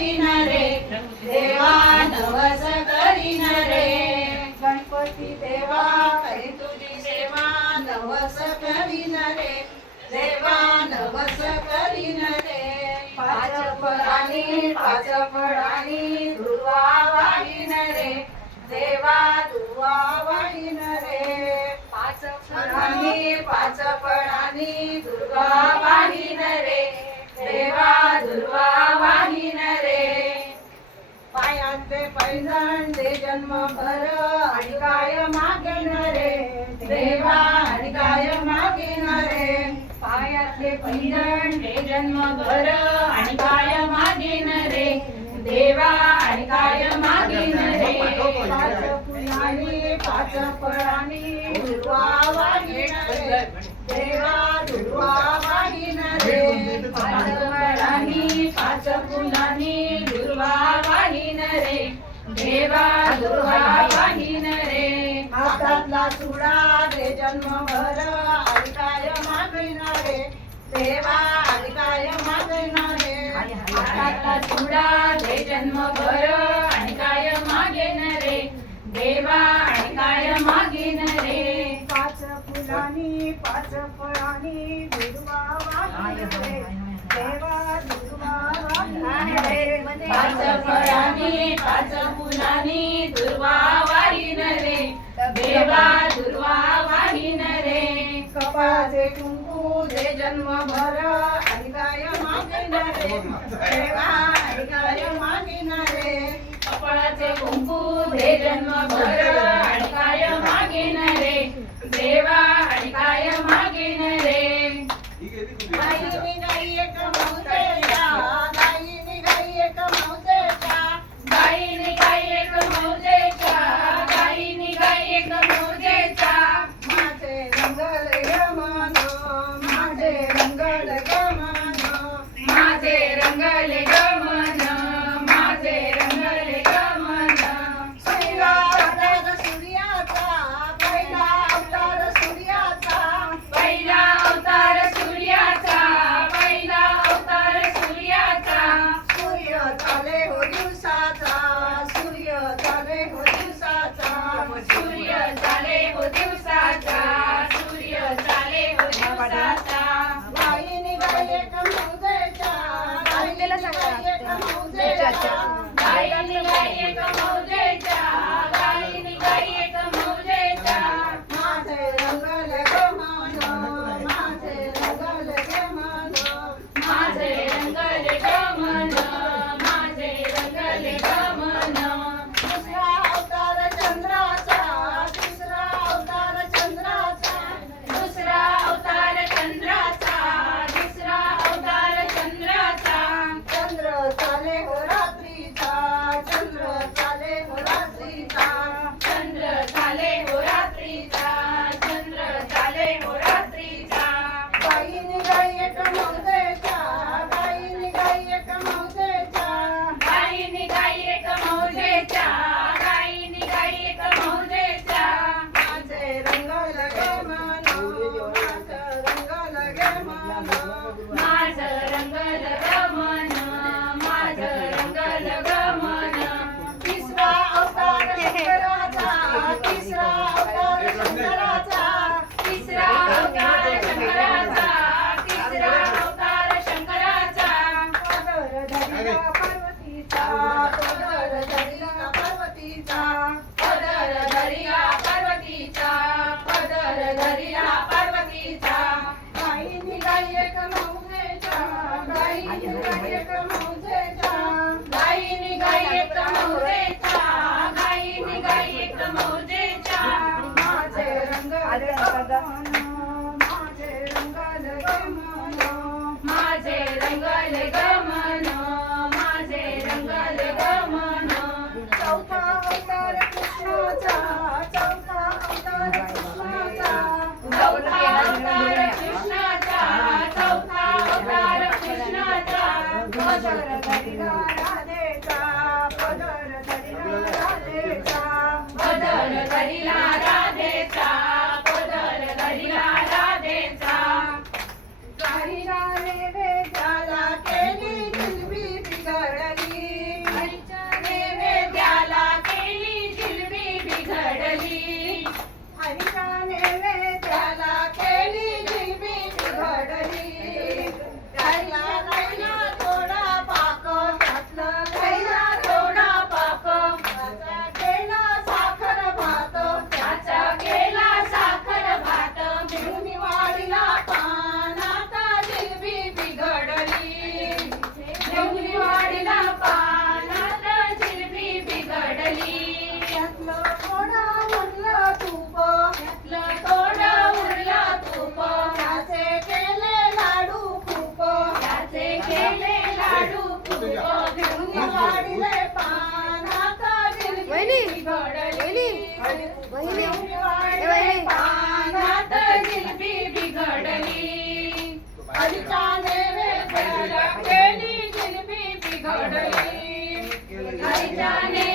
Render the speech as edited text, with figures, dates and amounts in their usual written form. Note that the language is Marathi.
करीन रे देवा नवस करीन रे गणपती देवा करी तुझी सेवा नवस करीन रे देवा नवस करीन रे पाच फळांनी दुर्वा वाहीन रे देवा दुर्वा वाहीन रे पाच फळांनी दुर्वा वाहीन रे देवा दुर्वा वाहीन रे पायातले पैंजण दे जन्मभर आणि काय मागेन रे देवा आणि काय मागेन रे पायातले पैंजण दे जन्मभर आणि काय मागेन रे देवा आणि काय मागेन रे पाच फळांनी दुर्वा वाहीन रे देवा दुर्वा वाहीन रे पाच फुलांनी दुर्वा वाहीन रे देवा दुर्वा वाहीन रे हातातला चुडा दे जन्मभर आणि काय मागेन रे देवा आणि काय मागेन रे हातातला चुडा दे जन्मभर आणि काय मागेन रे देवा आणि काय मागेन रे पाच फुलांनी पाच फळांनी दुर्वा वाहीन रे देवा दुर्वा वाहीन रे पाच फळांनी पाच फुलांनी दुर्वा वाहीन रे देवा दुर्वा वाहीन रे कपाळाचे कुंकू दे जन्मभर आणि काय मागेन रे देवा आणि काय मागेन रे कपाळाचे कुंकू दे जन्मभर आणि काय मागेन रे देवा आणि काय मागेन रे गाई एक मौजेच्या गाई एक मौजेच्या गाई एक मौजेच्या गाई एक मौजेच्या माझे रंगल गमन माझे रंगल गमन माझे रंगल गमन माझे रंगल गमन पहिला अवतार सूर्याचा पहिला अवतार सूर्याचा पहिला अवतार सूर्याचा पहिला अवतार सूर्याचा सूर्य चाले हो दिवसाचा सूर्य चाले हो दिवसाचा सूर्य चाले हो दिवसाचा सूर्य चाले हो दिवसाचा गायीने गाय एक मौजेच्या गायीला एक मौजेच्या गायीने गाय एक मौजेच्या गायीने गाय एक मौजेच्या माझे रंगल गमन माझे रंगल गमन माझे रंगल गमन माझे रंगल गमन दुसरा अवतार चंद्राचा तिसरा अवतार चंद्राचा दुसरा अवतार चंद्राचा तिसरा अवतार चंद्राचा चंद्र चाले हो रात्रीचा चंद्र चाले हो रात्रीचा चंद्र चाले हो रात्रीचा चंद्र चाले हो रात्रीचा गायीने गाय एक मौजेच्या गायीने गाय एक मौजेच्या गायीने गाय एक मौजेच्या गायीने गाय एक मौजेच्या माझे रंगल गमन माझं रंगल गमन माझं रंगल गमन माझं रंगल गमन तिसरा अवतार शंकराचा तिसरा अवतार शंकराचा तिसरा अवतार शंकराचा तिसरा अवतार शंकराचा पदर धरिला पार्वतीचा पदर धरिला पार्वतीचा पदर धरिला पार्वतीचा पदर धरिला पार्वतीचा गायीने गाय एक मौजेच्या गायीने गाय एक मौजेच्या गायीने गाय एक मौजेच्या गायीने गाय एक मौजेच्या माझे रंगल गमन माझे रंगल गमन माझे रंगल गमन माझे रंगल गमन चौथा अवतार कृष्णाचा चौथा अवतार कृष्णाचा चौथा अवतार कृष्णाचा चौथा अवतार कृष्णाचा पदर धरिला राधेचा पदर धरिला राधेचा पदर धरिला राधेचा पदर धरिला राधेचा काही राणे वेदाला केली जिलबी बिघडली गाईच्या नैवेद्याला केली जिलबी बिघडली गाईच्या